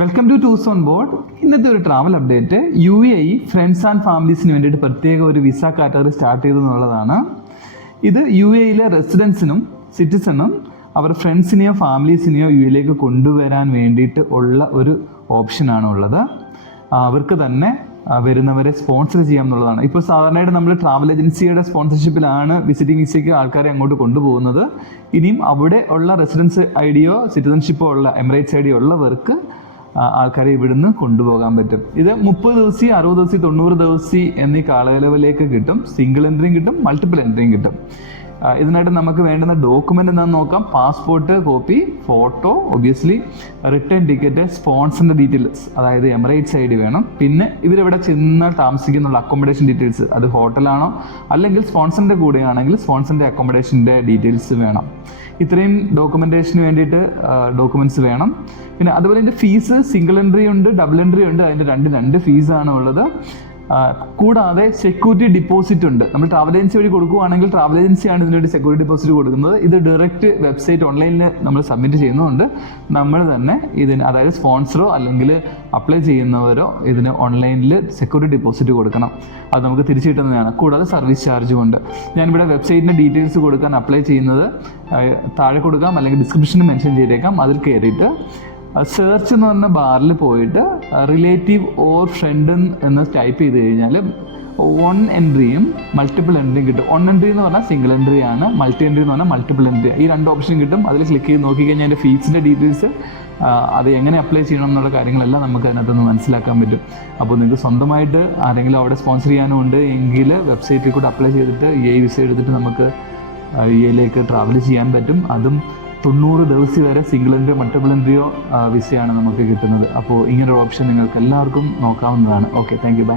Welcome to tours on board. ഇന്നത്തെ ഒരു travel update UAE friends and ഫാമിലീസിന് വേണ്ടിയിട്ട് പ്രത്യേക ഒരു വിസ കാറ്റഗറി സ്റ്റാർട്ട് ചെയ്തു എന്നുള്ളതാണ്. ഇത് UAEയിലെ റെസിഡൻസിനും സിറ്റിസണും അവർ ഫ്രണ്ട്സിനെയോ ഫാമിലീസിനെയോ UAEയിലേക്ക് കൊണ്ടുവരാൻ വേണ്ടിയിട്ട് ഉള്ള ഒരു ഓപ്ഷനാണ് ഉള്ളത്. അവർക്ക് തന്നെ വരുന്നവരെ സ്പോൺസർ ചെയ്യാം എന്നുള്ളതാണ്. ഇപ്പോൾ സാധാരണയായിട്ട് നമ്മൾ ട്രാവൽ ഏജൻസിയുടെ സ്പോൺസർഷിപ്പിലാണ് വിസിറ്റിംഗ് വിസയ്ക്ക് ആൾക്കാരെ അങ്ങോട്ട് കൊണ്ടുപോകുന്നത്. ഇനിയും അവിടെ ഉള്ള റെസിഡൻസ് ഐഡിയോ സിറ്റിസൺഷിപ്പോ ഉള്ള എമിറേറ്റ്സ് ഐഡിയോ ഉള്ളവർക്ക് ആൾക്കാരെ ഇവിടുന്ന് കൊണ്ടുപോകാൻ പറ്റും. ഇത് 30 ദിവസം 60 ദിവസം 90 ദിവസം എന്നീ കാലയളവിലേക്ക് കിട്ടും. സിംഗിൾ എൻട്രിയും കിട്ടും, മൾട്ടിപ്പിൾ എൻട്രിയും കിട്ടും. ഇതിനായിട്ട് നമുക്ക് വേണ്ടുന്ന ഡോക്യുമെൻ്റ് എന്താണെന്ന് നോക്കാം. Passport copy, photo, obviously return ticket, സ്പോൺസറിൻ്റെ ഡീറ്റെയിൽസ്, അതായത് എമിറേറ്റ്സ് ഐഡി വേണം. പിന്നെ ഇവരിവിടെ ചെന്നാൽ താമസിക്കുന്നുള്ള അക്കോമഡേഷൻ ഡീറ്റെയിൽസ്, അത് ഹോട്ടലാണോ അല്ലെങ്കിൽ സ്പോൺസറിൻ്റെ കൂടെയാണെങ്കിൽ സ്പോൺസറിൻ്റെ അക്കോമഡേഷൻ്റെ ഡീറ്റെയിൽസ് വേണം. ഇത്രയും ഡോക്യുമെൻറ്റേഷന് വേണ്ടിയിട്ട് ഡോക്യുമെൻറ്റ്സ് വേണം. പിന്നെ അതുപോലെ ഇതിൻ്റെ ഫീസ് സിംഗിൾ എൻട്രി ഉണ്ട്, ഡബിൾ എൻട്രി ഉണ്ട്. അതിൻ്റെ രണ്ട് ഫീസാണ് ഉള്ളത്. കൂടാതെ സെക്യൂരിറ്റി ഡിപ്പോസിറ്റ് ഉണ്ട്. നമ്മൾ ട്രാവൽ ഏജൻസി വഴി കൊടുക്കുകയാണെങ്കിൽ ട്രാവൽ ഏജൻസിയാണ് ഇതിനുവേണ്ടി സെക്യൂരിറ്റി ഡിപ്പോസിറ്റ് കൊടുക്കുന്നത്. ഇത് ഡയറക്റ്റ് വെബ്സൈറ്റ് ഓൺലൈനിൽ നമ്മൾ സബ്മിറ്റ് ചെയ്യുന്നതുകൊണ്ട് നമ്മൾ തന്നെ ഇതിന്, അതായത് സ്പോൺസറോ അല്ലെങ്കിൽ അപ്ലൈ ചെയ്യുന്നവരോ ഇതിന് ഓൺലൈനിൽ സെക്യൂരിറ്റി ഡിപ്പോസിറ്റ് കൊടുക്കണം. അത് നമുക്ക് തിരിച്ചു കിട്ടുന്നതാണ്. കൂടാതെ സർവീസ് ചാർജും ഉണ്ട്. ഞാനിവിടെ വെബ്സൈറ്റിൻ്റെ ഡീറ്റെയിൽസ് കൊടുക്കാൻ അപ്ലൈ ചെയ്യുന്നത് താഴെ കൊടുക്കാം, അല്ലെങ്കിൽ ഡിസ്ക്രിപ്ഷനിൽ മെൻഷൻ ചെയ്തേക്കാം. അതിൽ കയറിയിട്ട് സെർച്ച് എന്ന് പറഞ്ഞ ബാറിൽ പോയിട്ട് റിലേറ്റീവ് ഓർ ഫ്രണ്ട് എന്ന് ടൈപ്പ് ചെയ്ത് കഴിഞ്ഞാൽ 1 എൻട്രിയും മൾട്ടിപ്പിൾ എൻട്രിയും കിട്ടും. 1 എൻട്രി എന്ന് പറഞ്ഞാൽ സിംഗിൾ എൻട്രി ആണ്, മൾട്ടി എൻട്രി എന്ന് പറഞ്ഞാൽ മൾട്ടിപ്പിൾ എൻട്രി. ഈ 2 ഓപ്ഷൻ കിട്ടും. അതിൽ ക്ലിക്ക് ചെയ്ത് നോക്കിക്കഴിഞ്ഞാൽ അതിൻ്റെ ഫീസിൻ്റെ ഡീറ്റെയിൽസ്, അത് എങ്ങനെ അപ്ലൈ ചെയ്യണം എന്നുള്ള കാര്യങ്ങളെല്ലാം നമുക്ക് അതിനകത്തുനിന്ന് മനസ്സിലാക്കാൻ പറ്റും. അപ്പോൾ നിങ്ങൾക്ക് സ്വന്തമായിട്ട് ആരെങ്കിലും അവിടെ സ്പോൺസർ ചെയ്യാനും ഉണ്ട് എങ്കിൽ വെബ്സൈറ്റിൽ കൂടെ അപ്ലൈ ചെയ്തിട്ട് UAE വിസ എടുത്തിട്ട് നമുക്ക് UAEയിലേക്ക് ട്രാവൽ ചെയ്യാൻ പറ്റും. അതും 90 ദിവസം വരെ സിംഗിൾ എൻട്രിയോ മൾട്ടിപ്പിൾ എൻട്രിയോ വിസയാണ് നമുക്ക് കിട്ടുന്നത്. അപ്പോൾ ഇങ്ങനൊരു ഓപ്ഷൻ നിങ്ങൾക്ക് എല്ലാവർക്കും നോക്കാവുന്നതാണ്. Okay, thank you, by.